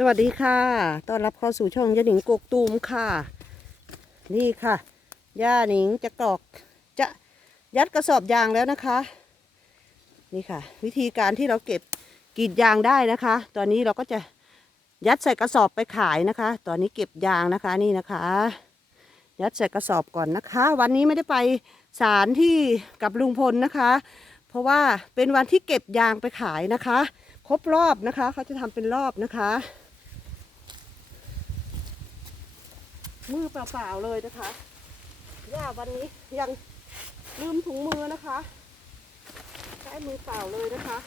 สวัสดีค่ะ ต้อนรับเข้าสู่ช่องยาหนิงกกตูมค่ะ นี่ค่ะย่าหนิงจะกรอกจะยัดกระสอบยางแล้วนะคะ นี่ค่ะ วิธีการที่เราเก็บกรีดยางได้นะคะ ตอนนี้เราก็จะยัดใส่กระสอบไปขายนะคะ ตอนนี้เก็บยางนะคะนี่นะคะ ยัดใส่กระสอบก่อนนะคะ วันนี้ไม่ได้ไปศาลที่กับลุงพลนะคะ เพราะว่าเป็นวันที่เก็บยางไปขายนะคะ ครบรอบนะคะ เขาจะทำเป็นรอบนะคะ มือเปล่าๆเลยนะคะย่าวันนี้ยังลืมถุงมือนะคะ ใช้มือเปล่าเลยนะคะ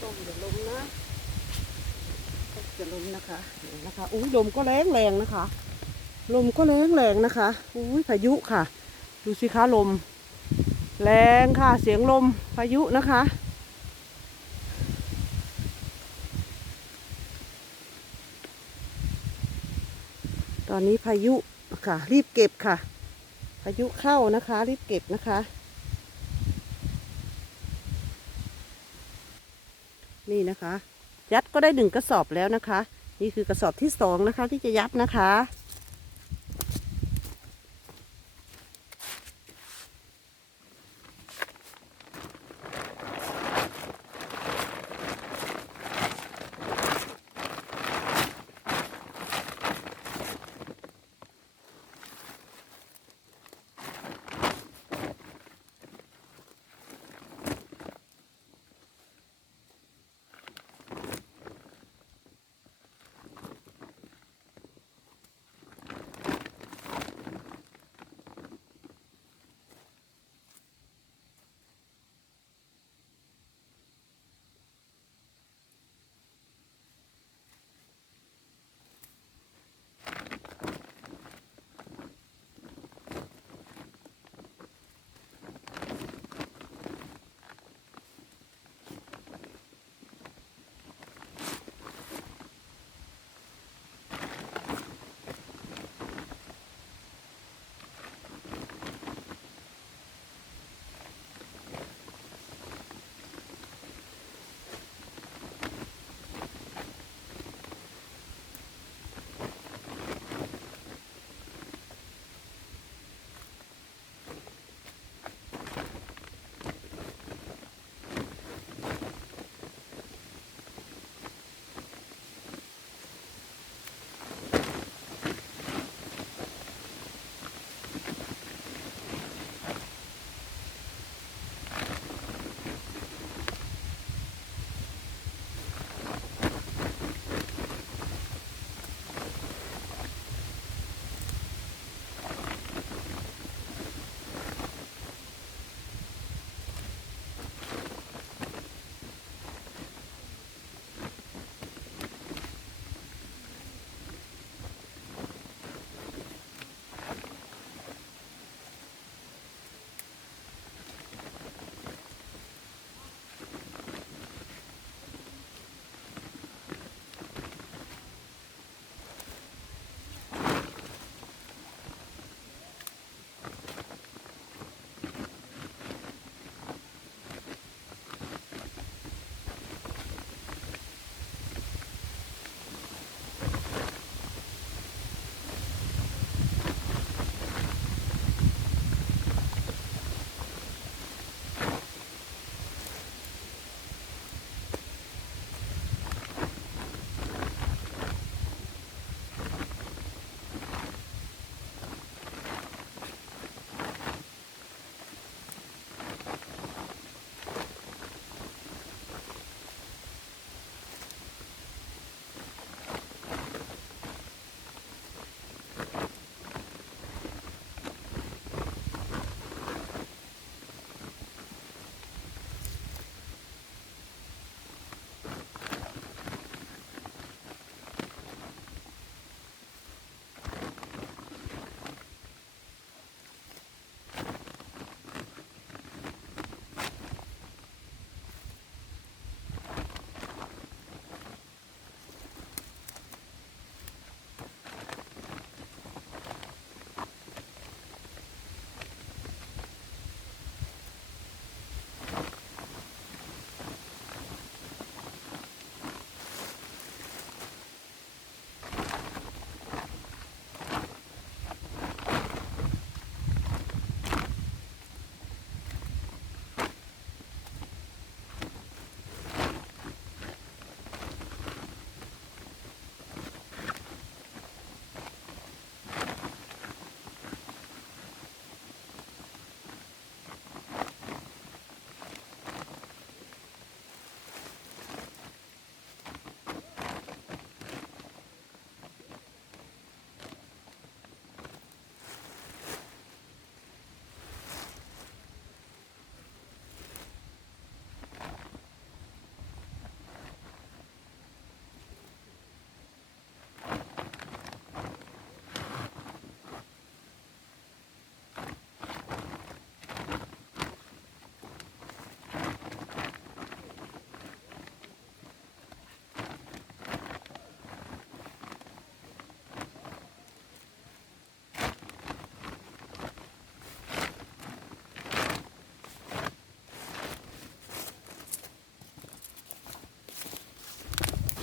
ต้องอย่าลมนะ ต้นะคะนี่นะคะอุ้ยลมก็แรงแรงนะคะ ลมก็แรงแรงนะคะอุ้ยพายุค่ะ ดูสิคะลม แรงค่ะเสียงลมพายุนะคะตอนนี้พายุค่ะ รีบเก็บค่ะ พายุเข้านะคะ รีบเก็บนะคะ นี่นะคะ ยัดก็ได้หนึ่งกระสอบแล้วนะคะ นี่คือกระสอบที่สองนะคะ ที่จะยัดนะคะ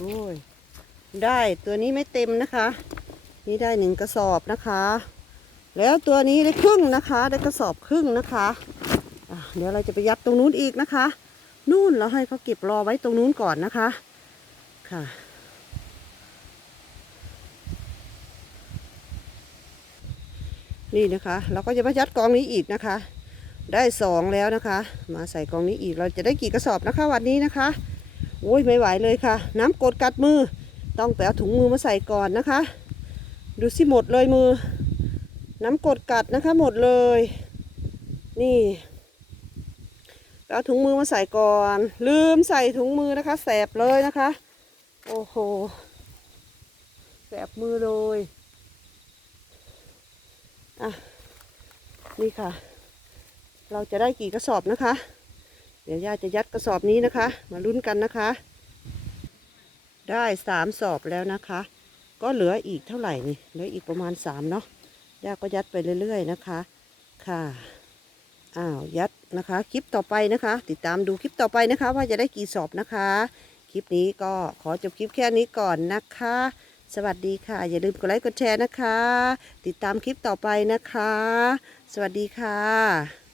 โอ้ยได้ตัวนี้ไม่เต็มนะคะ นี่ได้หนึ่งกระสอบนะคะ แล้วตัวนี้ได้ครึ่งนะคะ ได้กระสอบครึ่งนะคะะเดี๋ยวเราจะไปยัดตรงนู้นอีกนะคะ นู่นเราให้เขาเก็บรอไว้ตรงนู้นก่อนนะคะ ค่ะนี่นะคะเราก็จะมายัดกองนี้อีกนะคะ ได้สองแล้วนะคะ มาใส่กองนี้อีกเราจะได้กี่กระสอบนะคะวันนี้นะคะ โอ้ยไม่ไหวเลยค่ะ น้ำกดกัดมือ ต้องไปเอาถุงมือมาใส่ก่อนนะคะ ดูสิหมดเลยมือ น้ำกดกัดนะคะหมดเลย นี่เอาถุงมือมาใส่ก่อน ลืมใส่ถุงมือนะคะ แสบเลยนะคะ โอ้โห แสบมือเลยอะนี่ค่ะ เราจะได้กี่กระสอบนะคะ เดี๋ยวย่าจะยัดกระสอบนี้นะคะ มาลุ้นกันนะคะ ได้สามสอบแล้วนะคะ ก็เหลืออีกเท่าไหร่นี่เหลืออีกประมาณสามเนาะย่าก็ยัดไปเรื่อยๆนะคะค่ะอ้าวยัดนะคะ คลิปต่อไปนะคะ ติดตามดูคลิปต่อไปนะคะ ว่าจะได้กี่สอบนะคะ คลิปนี้ก็ขอจบคลิปแค่นี้ก่อนนะคะ สวัสดีค่ะ อย่าลืมกดไลค์กดแชร์นะคะ ติดตามคลิปต่อไปนะคะ สวัสดีค่ะ